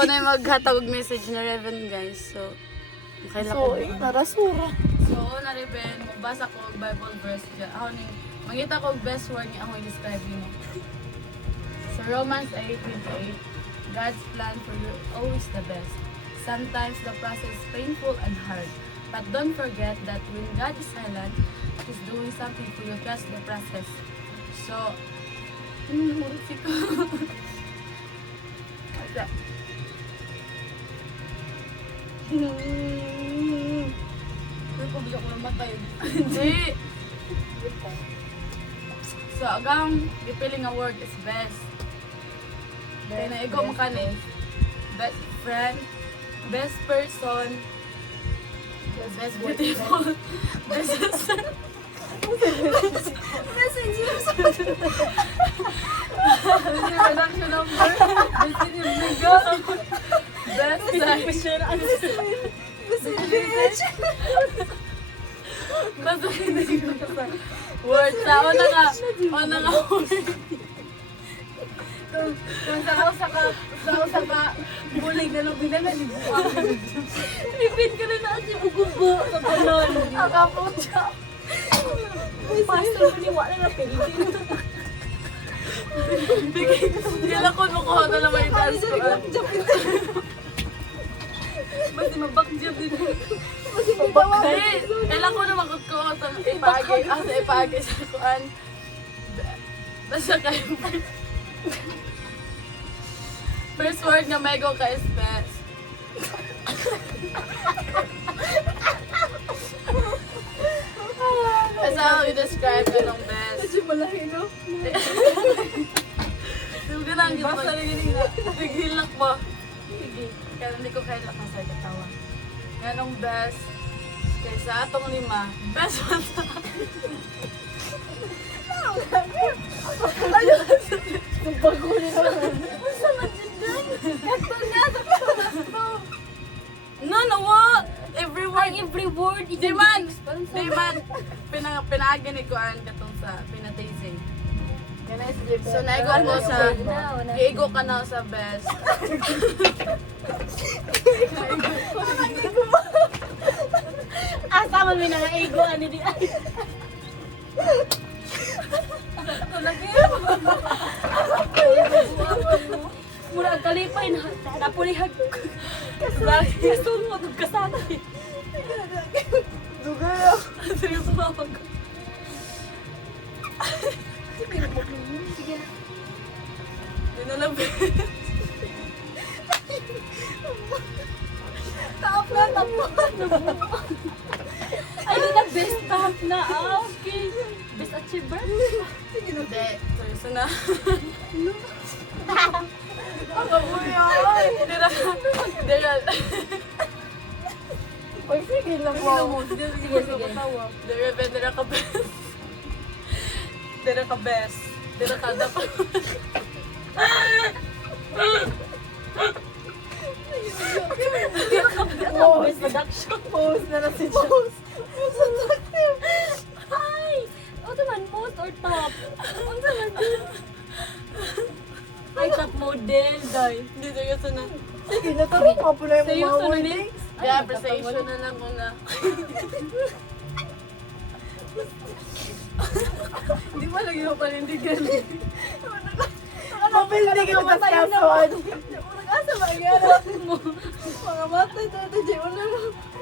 Ako na yung maghatag message na Reven guys. So, narasura. So, na Reven, magbasa ko ang Bible verse dyan. Ako ning, mangita ko ang best word niya ako i-describe mo. So, Romans 8:28, God's plan for you is always the best. Sometimes the process is painful and hard. But don't forget that when God is silent, He's doing something for you. Trust the process. So, si ko. What's up? Pero pag ko namatay. Hindi. So, agang gipiling nga word is best. Kaya naigo mo ka ni. Best friend, best person, best beautiful, best reduction number, best illegal, best word sa o na nga word. Kung sa ka, bulig na nung binagan, ibuang. Repeat ka na na si Ugubo sa panon. Akapot siya. Pastor mo ni wala na pili. Kailan ko makuha na naman yung dance ko. Basta mabakjab din. Kailan ko na makukuha ito. Ipagay sa kuan. Basta kayo. First word na may go ka is best. Basta ako i-describe ko ng best. Kasi malahi, no? Yung ganang gito. Basta nagilak mo. Sige. Kaya hindi ko kailak na sa katawa. Ganong best. Kaysa atong 5. Best one sa Nagpaguli na lang. No, what? Every word. Every word is Di man. Pinaagin ko ang katong sa pinatasing. So, naigo ko sa, iigo ka na sa best. asa man may nangaigo ani di ay. Mura ang kalipay na napulihag. Gusto mo kasama. Dugay. Seryoso ba ako? Sige. Yun na lang. Taap na, tapo. Ay, di na best top na. Ah, okay. Best achiever. Sige na. Hindi. Seryoso na. Ang kabuhi ay. Dira. Uy, sige na po. Sige. Dira ka best. Dira ka best. Dira ka dapat. Best production. Pose na lang si Jones. Pose attractive. Ay! Ano man, most or top? Ano man din? Ay, top model, day. Hindi, seryoso na. Sige na, taro ka po na yung mga Seryoso na din? wordings. Yeah, appreciation na lang muna. Hindi mo lagi mo panindigan. Mapildi ka sa kason. Nag-asa ba yan? Mga matay tayo tayo dyan. Wala mo.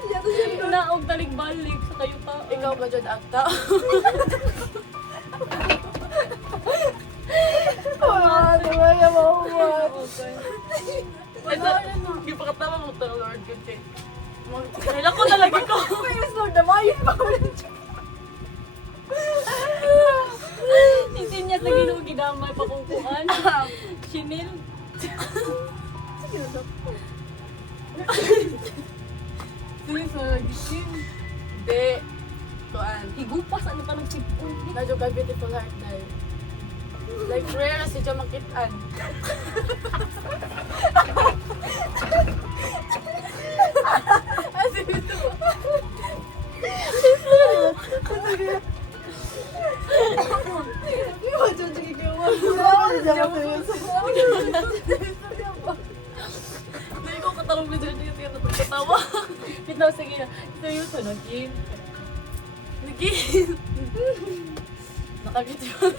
Yato siya. Naog balik sa kayo pa. Ikaw ba dyan akta? Diba yung mga umat? Ito, hindi pa katawa mo ito, Lord. Kasi, kailan ko talaga ko. Please, Lord, namayin pa ko ng Diyos. Hindi niya sa ginoo gidamay pakukuan. Chinil. Please, Lord, gising. Hindi. Tuan. Higupas ano pa ng sipon. Medyo ka beautiful heart dahil. Like rare si siya makitaan. Asi ito ba? Hindi mo dyan sige kayo. Wala ko dyan. tarong video niya siya natatawa. Bitaw, sige na. Seryoso, nag-game. Lagi. Nakagit yun.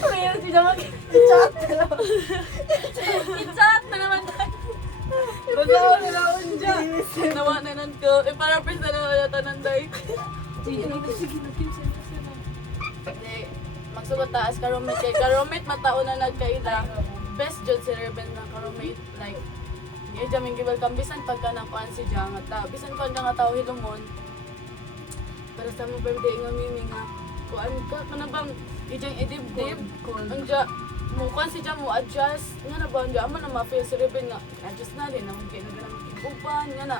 Seryoso, siya Chat na lang. i-chat na naman tayo. Basawa na lang dyan. Nawa na nan ko. Eh, para pres na lang wala tananday. Sige, nag-game sa'yo. Hindi. Magsugot taas ka roommate kay ka-roommate mataon na nagkaila. Best jud si Reben na ka-roommate. Like, ngayon dyan gibal kang bisan pagka nakuan si Jang at bisan kuan ka nga tao hilumon. Para sa mong birthday nga mimi nga. Kuan ka na bang ijang idib-dib. Anja, mo kuan si Jang mo adjust. Nga na ba, anja ama na ma-feel si Reben nga. Adjust na din. Ang kaya na ganang kigupan. Nga na.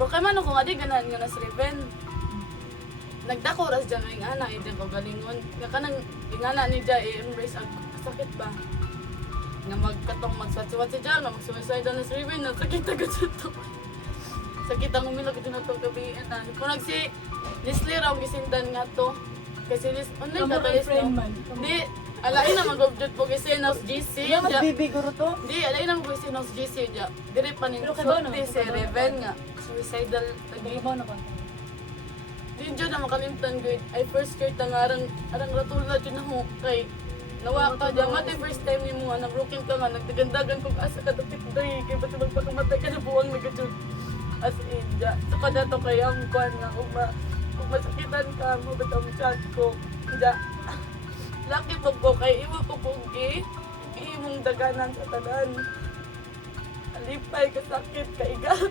Pero kay man kung adi ganan nga na si Reben. Nagdako ras dyan ng ana, hindi ko galingon. Nga ka nang ingana ni Jai, i-embrace ang sakit ba? Nga magkatong magswat-swat si Jai, nga mag-suicide na si Riven, sakit agad sa ito. Sakit ang umilag ito na ito gabi. Kung nagsi, Leslie raw gisindan nga to. Kasi online ka tayo no? Hindi, alain na mag-object po kasi nas GC. Mas bibiguro to. Hindi, alain na mag-object nas GC. Dire pa nin Pero kabaw na, sulti si Riven nga. Suicidal lagi. Nagbabaw na ko. Di dyan na makalimtan ko ay first year tang arang ratula dyan na ho kay nawa ka dyan mati first time ni mo nga nabroken ka nga nagdagandagan kung asa ka dapit day kay pati magpakamatay ka na buwang nagadyan as in dyan so kada to kay ang kwan nga kung masakitan ka mo ba't ang chat ko dyan laki po ko kay iwa po kong imong daganan sa tanan alipay kasakit kaigat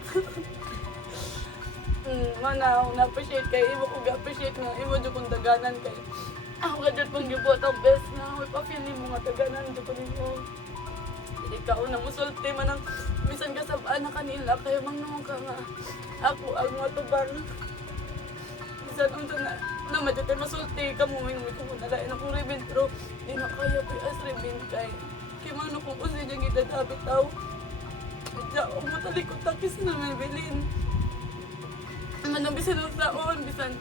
mana ako na-appreciate kay imo ko ga-appreciate nga imo jud kong daganan kay ako ga jud kong gibot ang best nga may pa-feel nimo nga daganan jud ko nimo ikaw na musulti man ang bisan ka sabaan na kanila kay mangno ka nga ako ang matubang bisan unsa na madyo kay masulti ka mo may ko nalain ako Reben pero di na kaya pa as Reben kay mangno kung usin yung gidadabi tao ja o matalikot takis na may bilin manang bisan ang taon, bisan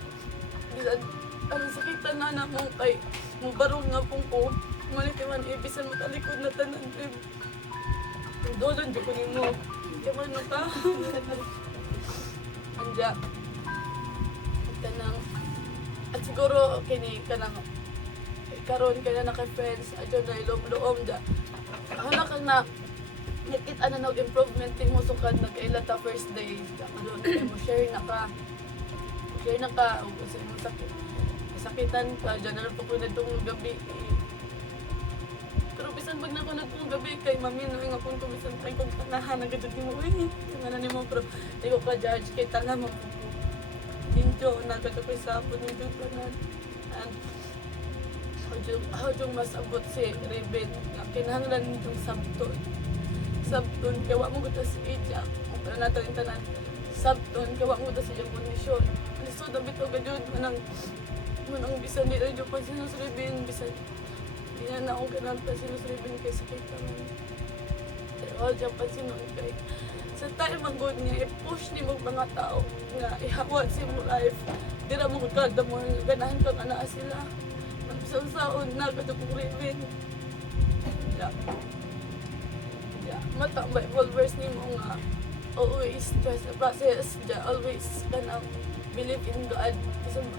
ang sakitan na na mong kay mo barong nga pong ko manikiman bisan mo talikod na tanan dolon di ko nimo kaya man ka anja kanang at siguro kini kanang karon kaya na kay friends adyo na ilom-loom ja hala kang na nakita na nag-improvement din mo sukad nag-ila ta first day doon mo share na ka o kasi mo sakitan ka dyan na lang po ko na itong gabi pero bisan pag na ko na itong gabi kay mami no nga punto bisan tayo kong tanahan nagadod mo yung ano ni mo pero di ko ka judge kay tanga mo dinjo nagado ko sa apod ni yung tanan and how yung mas abot si Reben nga kinahanglan nitong sabton kaya wak mo gutas ija kung pala nato yung tanan sabton kaya wak mo gutas ija kondisyon so dabit o gajud manang bisan di rin yung pansinusribin bisan di na akong ganang pansinusribin kay sakit naman pero all dyan pansinon kay sa tayo manggod niya i-push ni mong mga tao nga ihawad sa mo life di na mo kada mo ganahan kang anaa sila isang saon na kada kong ribin mata Bible verse ni mo nga always trust the process always kanang believe in God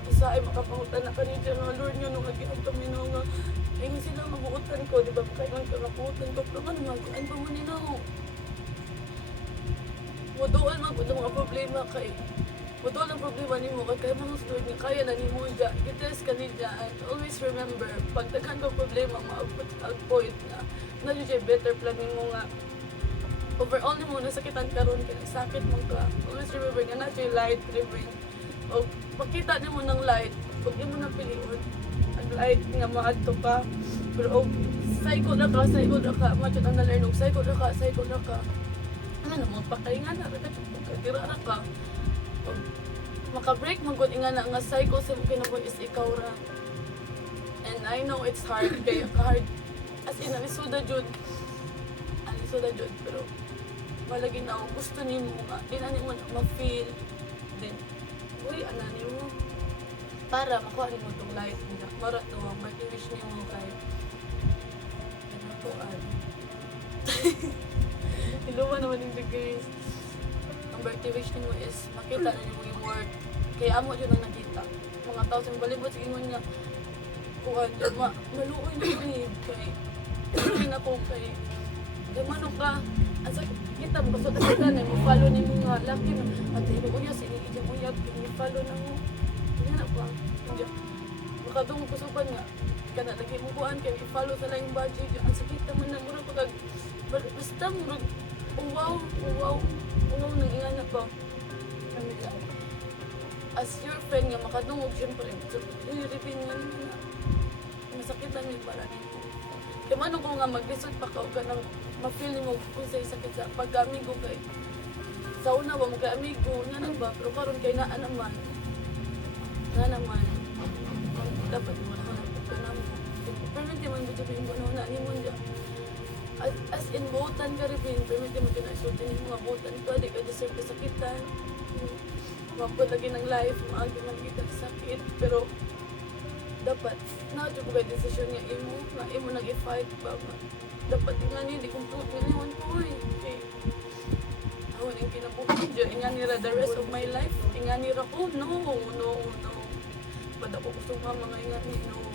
isa ay makapangutan na kanina nga Lord nyo nung agihan kami nung nga ayun sila mabuutan ko di ba kaingon ka mabuutan ko pero nga magian pa mo nila muduan magod ang mga problema kay muduan ang problema ni mo kaya mga Lord nga kaya na ni mo dya ites ka nila and always remember pag daghan ka problema maabot ang point na na better plan ni mo nga overall ni mo nasakitan karon kay sakit mo ka always remember nga na light living o makita ni mo ng light pag di mo na piliun ang light nga maadto ka pero psycho na ka matyon ang nalearn og psycho na ka ano mo pakaingan na kira na ka maka-break magud inga na nga psycho sa kinabuhi is ikaw ra and I know it's hard kaya hard as in alisuda jud pero malagi na ako gusto ni mo nga di na ni mo ma-feel then uy ana ni mo para makuha ni mo itong light nila mara to ang wish ni mo kay ano to Iluwa naman yung degrees. Ang birthday wish mo is makita na mo yung work. Kaya amo yun ang nakita. Mga thousand balibot sa ingon niya. Kuhan dyan, maluoy na yun eh. Kaya ako kay manok ka. Ang sakit kita mo kasi kasi na mo follow ni mo nga laki mo. At inuuya sinigidya mo yat kung follow na mo. Hindi na pa. Hindi. Makadung kusuban nga. Kana lagi mo kuan kay i-follow sa lang budget. Ang sakit naman na mura pag basta mura. Wow nang ingana pa. As your friend nga makadungog syempre. Iripin nga naman na. Masakit lang yung para nito. Kaya man ko nga mag-resort pa ka ng ma-feel mo kung sa'yo sakit sa pag-amigo kay sa una ba mag-amigo nga na ba pero karon kay naa naman dapat mo na hanap ka na mo permit mo yung yung ano na ni mo dyan as in buutan ka rin permit mo pinaisulti ni mga buutan ka di ka deserve ka sakitan mapod lagi ng life maagi man kita sakit pero dapat na ko ba desisyon niya imo nag-fight ba dapat nga niya di kong tuot ngayon ko eh okay ako yung kinabuhi dyan inganira the rest of my life inganira ko no ba't ako gusto mga ingani no